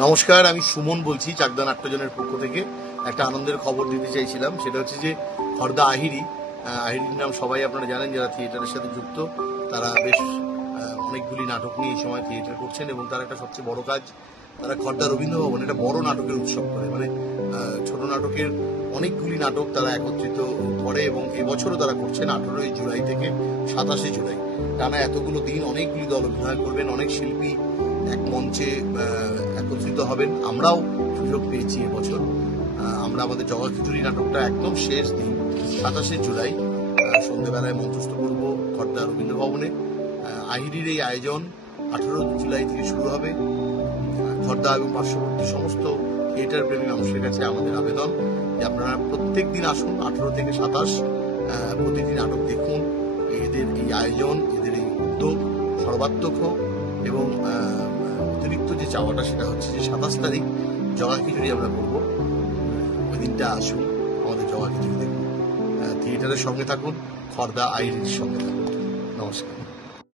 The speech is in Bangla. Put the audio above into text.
নমস্কার, আমি সুমন বলছি চাকদা নাট্যজনের পক্ষ থেকে। একটা আনন্দের খবর দিতে চাইছিলাম, সেটা হচ্ছে যে খর্দা আহিরির নাম সবাই আপনারা জানেন, যারা থিয়েটারের সাথে যুক্ত। তারা বেশ অনেকগুলি নাটক নিয়ে এই সময় থিয়েটার করছেন এবং তার একটা সবচেয়ে বড় কাজ, তারা খর্দা রবীন্দ্র ভবন একটা বড় নাটকের উৎসব করে, মানে ছোট নাটকের অনেকগুলি নাটক তারা একত্রিত করে এবং এবছরও তারা করছেন 18 জুলাই থেকে 27 জুলাই। টানা এতগুলো দিন অনেকগুলি দল অভিনয় করবেন, অনেক শিল্পী এক মঞ্চে একত্রিত হবেন। আমরাও সুযোগ পেয়েছি এবছর। আমরা আমাদের জগা খিচুড়ি নাটকটা একদম শেষ দিন 27 জুলাই সন্ধ্যেবেলায় মঞ্চস্থ করব খর্দা রবীন্দ্র ভবনে। আহিরির এই আয়োজন 18 জুলাই থেকে শুরু হবে। খর্দা এবং পার্শ্ববর্তী সমস্ত থিয়েটার প্রেমী মানুষের কাছে আমাদের আবেদন যে আপনারা প্রত্যেক দিন আসুন, 18 থেকে 27 প্রতিটি নাটক দেখুন। এদের এই আয়োজন, এদের এই উদ্যোগ সর্বাত্মক হোক এবং অতিরিক্ত যে চাওয়াটা সেটা হচ্ছে যে 27 তারিখ জগা খিচুড়ি আমরা করবো। ওই দিনটা আসুন, আমাদের জগা খিচুড়ি দেখুন। থিয়েটারের সঙ্গে থাকুন, খর্দা আহিরির সঙ্গে থাকুন। নমস্কার।